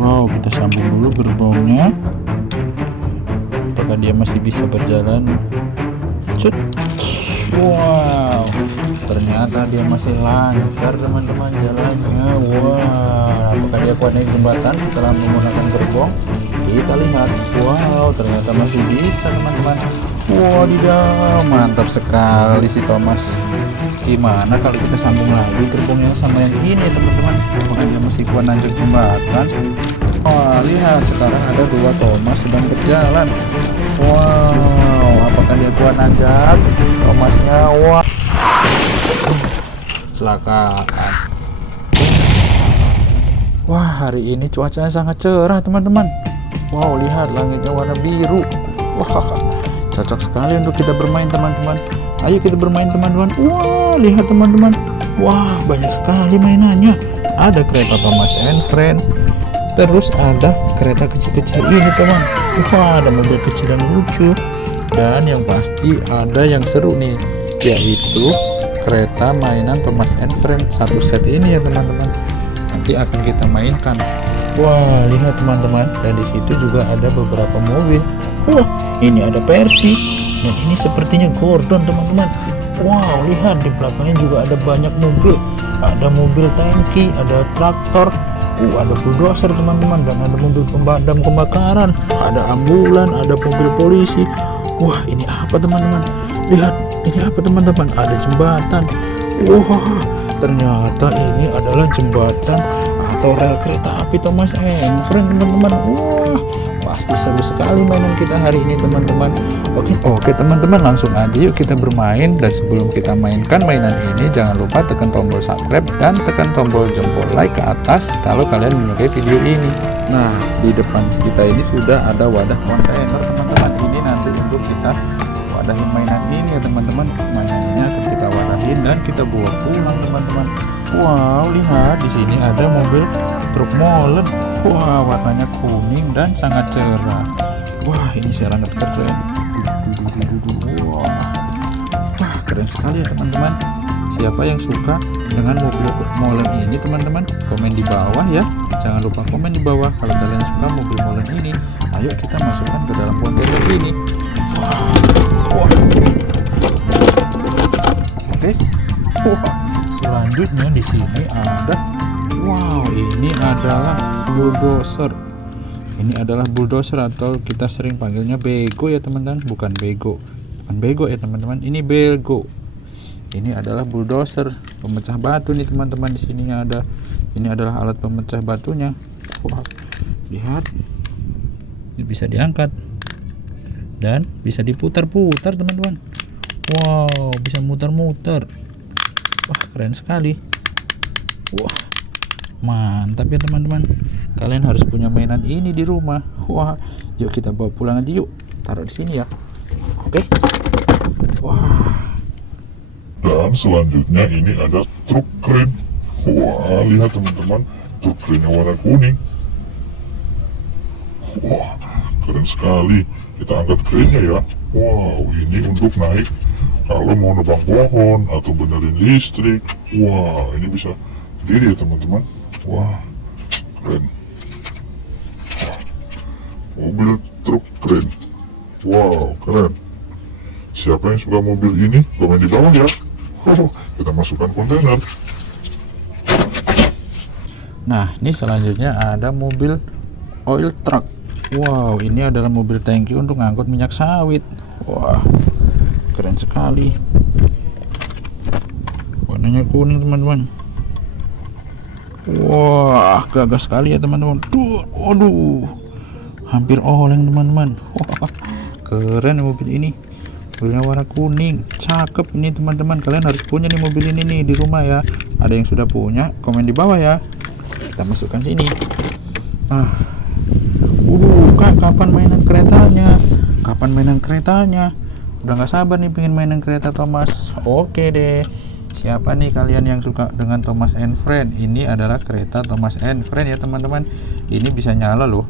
Wow, kita sambung dulu gerbongnya. Apakah dia masih bisa berjalan? Cut. Wow, ternyata dia masih lancar teman-teman jalannya. Wah, apakah dia kuat naik jembatan setelah menggunakan gerbong? Kita lihat. Wow, ternyata masih bisa teman-teman. Wadidaw, mantap sekali si Thomas. Gimana kalau kita sambung lagi gerbongnya sama yang ini teman-teman? Apakah dia masih kuat nanjak jembatan? Wah, lihat sekarang ada dua Thomas sedang berjalan. Wow, apakah dia kuat nanjak Thomasnya? Wah, kecelakaan. Wah, hari ini cuacanya sangat cerah teman-teman. Wow, lihat langitnya warna biru. Wah, cocok sekali untuk kita bermain teman-teman. Ayo kita bermain teman-teman. Wah, lihat teman-teman. Wah, banyak sekali mainannya. Ada kereta Thomas and Friend. Terus ada kereta kecil-kecil ini teman. Wah, ada mobil kecil yang lucu. Dan yang pasti ada yang seru nih, yaitu kereta mainan Thomas and Friend. Satu set ini ya teman-teman. Nanti akan kita mainkan. Wah, lihat teman-teman. Dan di situ juga ada beberapa mobil. Wah, ini ada Percy. Dan ini sepertinya Gordon teman-teman. Wow, lihat di belakangnya juga ada banyak mobil. Ada mobil tangki, ada traktor, ada bulldozer teman-teman, dan ada mobil pemadam kebakaran, ada ambulan, ada mobil polisi. Wah, ini apa teman-teman? Lihat, ini apa teman-teman? Ada jembatan. Wah, ternyata ini adalah jembatan atau rel kereta api Thomas and Friend teman-teman. Wah, pasti seru sekali mainan kita hari ini teman-teman. Oke teman-teman, langsung aja yuk kita bermain. Dan sebelum kita mainkan mainan ini, jangan lupa tekan tombol subscribe dan tekan tombol jempol like ke atas kalau kalian menyukai video ini. Nah, di depan kita ini sudah ada wadah kontainer teman-teman. Ini nanti untuk kita wadahin mainan ini ya teman-teman. Mainan ini akan kita wadahin dan kita bawa pulang teman-teman. Wow, lihat di sini ada mobil truk molen. Wah, warnanya kuning dan sangat cerah. Wah, ini sangat keren. Wah, keren sekali ya teman-teman. Siapa yang suka dengan mobil molen ini teman-teman? Komen di bawah ya. Jangan lupa komen di bawah kalau kalian suka mobil molen ini. Ayo kita masukkan ke dalam kontainer ini. Wah. Oke. Wah, selanjutnya di sini ada. Wow, ini adalah bulldozer. Ini adalah bulldozer atau kita sering panggilnya bego ya teman-teman. Bukan bego ya teman-teman. Ini bego. Ini adalah bulldozer pemecah batu nih teman-teman. Di sini ada. Ini adalah alat pemecah batunya. Wah, lihat. Ini bisa diangkat dan bisa diputar-putar teman-teman. Wow, bisa muter-muter. Wah, keren sekali. Wah, mantap ya teman-teman. Kalian harus punya mainan ini di rumah. Wah, yuk kita bawa pulang aja yuk. Taruh di sini ya. Oke. Wah. Dan selanjutnya ini ada truk kren. Wah, lihat teman-teman, truk krennya warna kuning. Wah, keren sekali. Kita angkat krennya ya. Wow, ini untuk naik kalau mau nebang pohon atau benerin listrik. Wah, ini bisa berdiri ya teman-teman. Wah, keren. Mobil truk keren. Wow, keren. Siapa yang suka mobil ini? Komen di bawah ya. Kita masukkan kontainer. Nah, ini selanjutnya ada mobil oil truck. Wow, ini adalah mobil tangki untuk ngangkut minyak sawit. Wah, keren sekali. Warnanya kuning teman-teman. Wah, gagah sekali ya teman-teman. Waduh, hampir oleng teman-teman. Wah, keren mobil ini. Mobilnya warna kuning, cakep ini teman-teman. Kalian harus punya nih mobil ini nih di rumah ya. Ada yang sudah punya? Komen di bawah ya. Kita masukkan sini. Kak, kapan mainan keretanya? Kapan mainan keretanya? Udah nggak sabar nih pengen mainan kereta Thomas. Oke deh. Siapa nih kalian yang suka dengan Thomas and Friend? Ini adalah kereta Thomas and Friend ya teman-teman. Ini bisa nyala loh.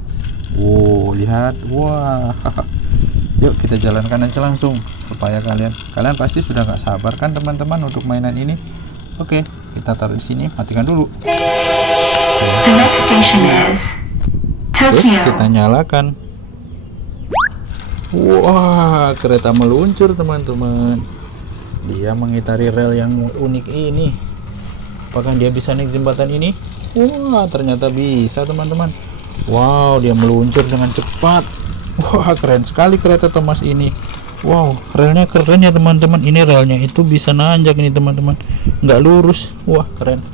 Wow, lihat. Wah. Yuk kita jalankan aja langsung supaya kalian pasti sudah nggak sabar kan teman-teman untuk mainan ini. Oke, kita taruh di sini. Matikan dulu. The next station is Oke, kita nyalakan. Wah, kereta meluncur teman-teman. Dia mengitari rel yang unik ini. Apakah dia bisa naik jembatan ini? Wah, ternyata bisa teman-teman. Wow, dia meluncur dengan cepat. Wah, keren sekali kereta Thomas ini. Wow, relnya keren ya teman-teman. Ini relnya itu bisa nanjak ini teman-teman, nggak lurus. Wah, keren.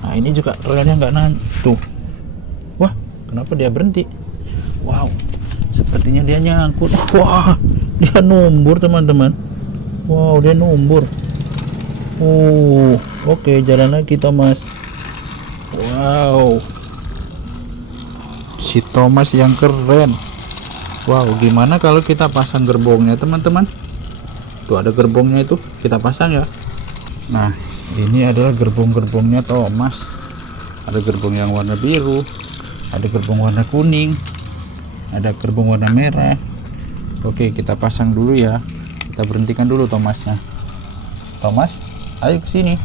Nah, ini juga relnya nggak nanjak tuh. Wah, kenapa dia berhenti? Wow, sepertinya dia nyangkut. Wah, dia numbur teman-teman. Wow, dia numbur. Oke, jalan lagi Thomas. Wow, si Thomas yang keren. Wow, gimana kalau kita pasang gerbongnya teman-teman? Tuh ada gerbongnya itu, kita pasang ya. Nah, ini adalah gerbong-gerbongnya Thomas. Ada gerbong yang warna biru, ada gerbong warna kuning, ada gerbong warna merah. Oke, kita pasang dulu ya. Kita berhentikan dulu Thomasnya. Thomas, ayo ke sini.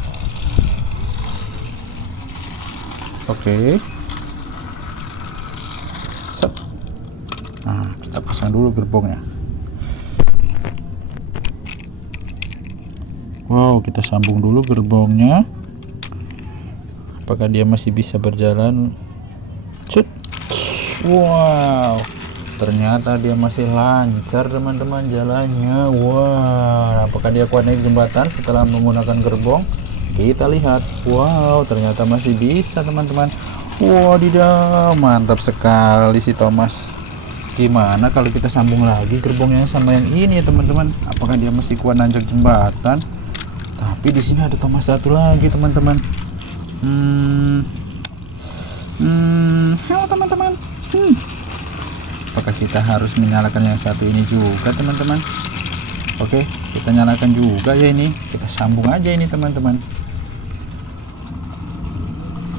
Oke. Set. Nah, kita pasang dulu gerbongnya. Wow, kita sambung dulu gerbongnya. Apakah dia masih bisa berjalan? Cut. Wow, ternyata dia masih lancar teman-teman jalannya. Wah, apakah dia kuat naik jembatan setelah menggunakan gerbong? Kita lihat. Wow, ternyata masih bisa teman-teman. Wadidaw, mantap sekali si Thomas. Gimana kalau kita sambung lagi gerbongnya sama yang ini ya teman-teman? Apakah dia masih kuat nanjak jembatan? Tapi di sini ada Thomas satu lagi teman-teman. Halo teman-teman. Apakah kita harus menyalakan yang satu ini juga teman-teman? Oke, kita nyalakan juga ya ini. Kita sambung aja ini teman-teman.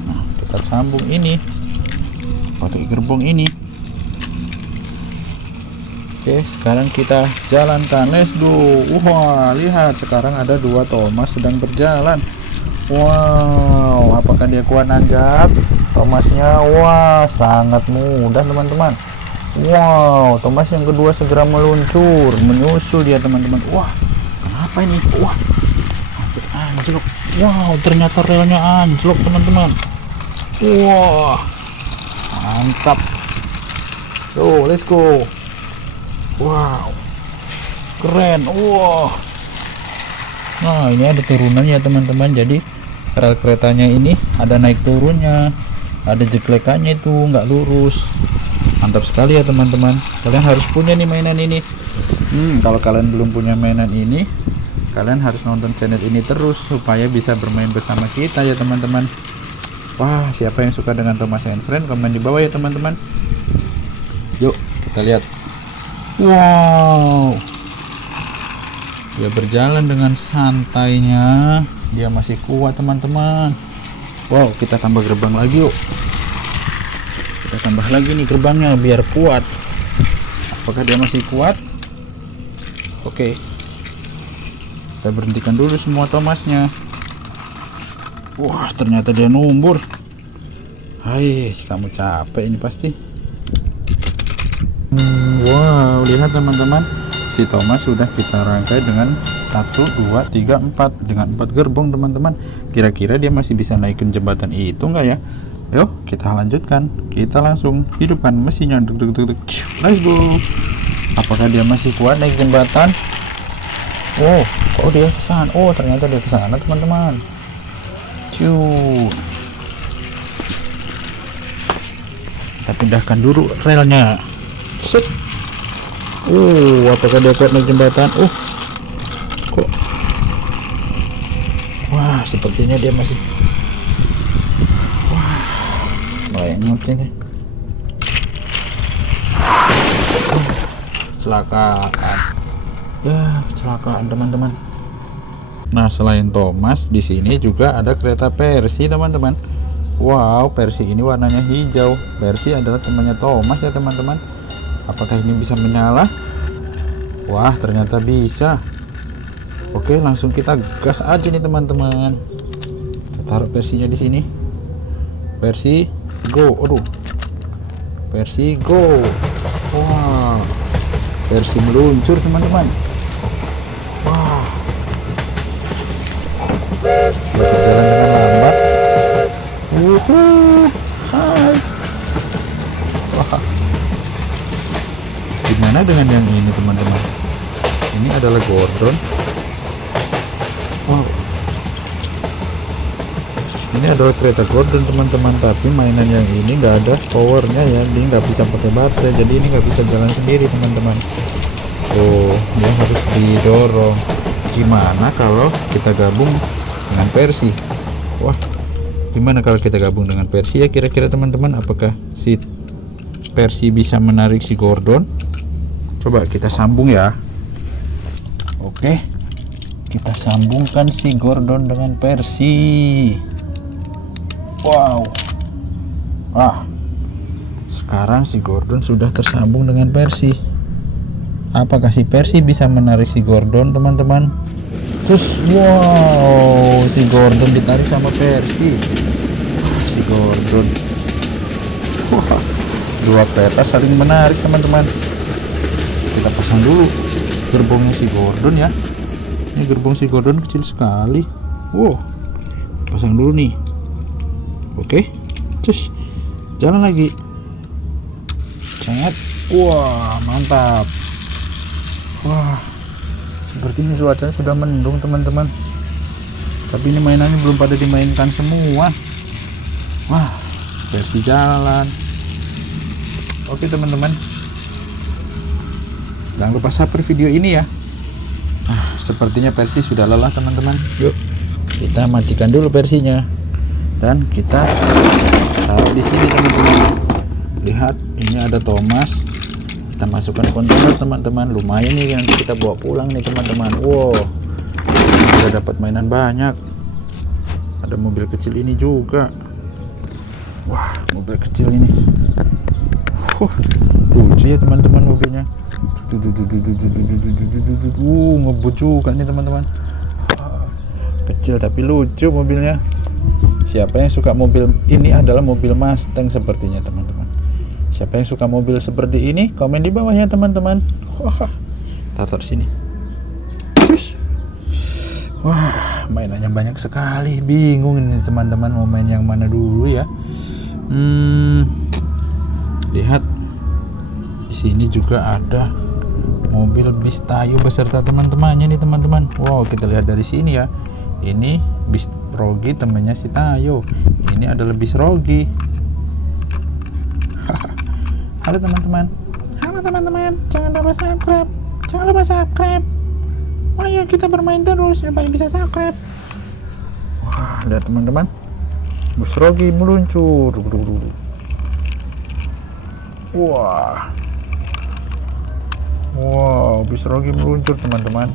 Nah, kita sambung ini pakai gerbong ini. Oke, sekarang kita jalankan. Let's go. Wah, lihat sekarang ada dua Thomas sedang berjalan. Wow, apakah dia kuat nanjak? Thomasnya, wah, sangat mudah teman-teman. Wow, Thomas yang kedua segera meluncur, menyusul dia teman-teman. Wah, kenapa ini? Wah, hampir anjlok. Wow, ternyata relnya anjlok teman-teman. Wah, mantap. So, let's go. Wow, keren. Wow. Nah, ini ada turunannya teman-teman. Jadi rel keretanya ini ada naik turunnya, ada jeklekannya itu nggak lurus. Mantap sekali ya teman-teman. Kalian harus punya nih mainan ini. Kalau kalian belum punya mainan ini, kalian harus nonton channel ini terus supaya bisa bermain bersama kita ya teman-teman. Wah, siapa yang suka dengan Thomas and Friends, komen di bawah ya teman-teman. Yuk kita lihat. Wow, dia berjalan dengan santainya. Dia masih kuat teman-teman. Wow, kita tambah gerbang lagi yuk. Kita tambah lagi nih gerbangnya biar kuat. Apakah dia masih kuat? Oke, kita berhentikan dulu semua Thomasnya. Wah, ternyata dia numbur. Hai, kamu capek ini pasti. Wow, lihat teman-teman, si Thomas sudah kita rangkai dengan 1, 2, 3, 4 dengan 4 gerbong teman-teman. Kira-kira dia masih bisa naikin jembatan itu enggak ya? Yuk kita lanjutkan. Kita langsung hidupkan mesinnya. Let's go. Apakah dia masih kuat naik jembatan? Oh, kok dia kesana? Oh, ternyata dia kesana teman-teman. Kita pindahkan dulu relnya. Set. Apakah dia kuat naik jembatan? Kok? Wah, sepertinya dia masih. Wah, banyak ini. Kecelakaan. Ya, kecelakaan teman-teman. Nah, selain Thomas, di sini juga ada kereta Persi teman-teman. Wow, Persi ini warnanya hijau. Persi adalah temannya Thomas ya teman-teman. Apakah ini bisa menyala? Wah, ternyata bisa. Oke, langsung kita gas aja nih teman-teman. Taruh Persinya di sini. Persi, go. Aduh, Persi go. Wah, Persi meluncur teman-teman. Wah, dia berjalan dengan lambat. Hai. Wah, gimana dengan yang ini teman-teman? Ini adalah Gordon. Wow, ini adalah kereta Gordon teman-teman, tapi mainan yang ini nggak ada powernya ya, dia nggak bisa pakai baterai, jadi ini nggak bisa jalan sendiri teman-teman. Oh, dia harus didorong. Gimana kalau kita gabung dengan Persi? Wah, gimana kalau kita gabung dengan Persi ya kira-kira teman-teman? Apakah si Persi bisa menarik si Gordon? Coba kita sambung ya. Oke, kita sambungkan si Gordon dengan Persi. Wow. Wah, sekarang si Gordon sudah tersambung dengan Persi. Apakah si Persi bisa menarik si Gordon teman-teman? Terus wow, si Gordon ditarik sama Persi. Wah, si Gordon. Wah, dua kereta saling menarik teman-teman. Kita pasang dulu gerbongnya si Gordon ya. Ini gerbong si Gordon kecil sekali. Wow, pasang dulu nih. Oke, cus, jalan lagi. Sangat, wah mantap. Wah, sepertinya cuacanya sudah mendung teman-teman. Tapi ini mainannya belum pada dimainkan semua. Wah, Persi jalan. Oke teman-teman, jangan lupa subscribe video ini ya. Sepertinya Persi sudah lelah teman-teman. Yuk, kita matikan dulu Persinya. Dan kita taruh di sini teman-teman. Lihat, ini ada Thomas. Kita masukkan kontainer teman-teman. Lumayan nih nanti kita bawa pulang nih teman-teman. Wow, kita dapat mainan banyak. Ada mobil kecil ini juga. Wah, mobil kecil ini. Lucu ya teman-teman mobilnya. Ngebut juga nih teman-teman. Kecil tapi lucu mobilnya. Siapa yang suka mobil ini? Adalah mobil Mustang sepertinya teman-teman. Siapa yang suka mobil seperti ini? Komen di bawah ya teman-teman. Wah, taruh sini. Wah, mainannya banyak sekali. Bingung ini teman-teman mau main yang mana dulu ya. Lihat, di sini juga ada mobil bis Tayo beserta teman-temannya nih teman-teman. Wow, kita lihat dari sini ya. Ini bis Rogi temannya si Tayo. Ini adalah bis Rogi. Halo teman-teman. Halo teman-teman. Jangan lupa subscribe. Jangan lupa subscribe. Ayo kita bermain terus. Siapa yang bisa subscribe? Wah, lihat teman-teman. Bus Rogi meluncur. Wah. Wow, bis Rogi meluncur teman-teman.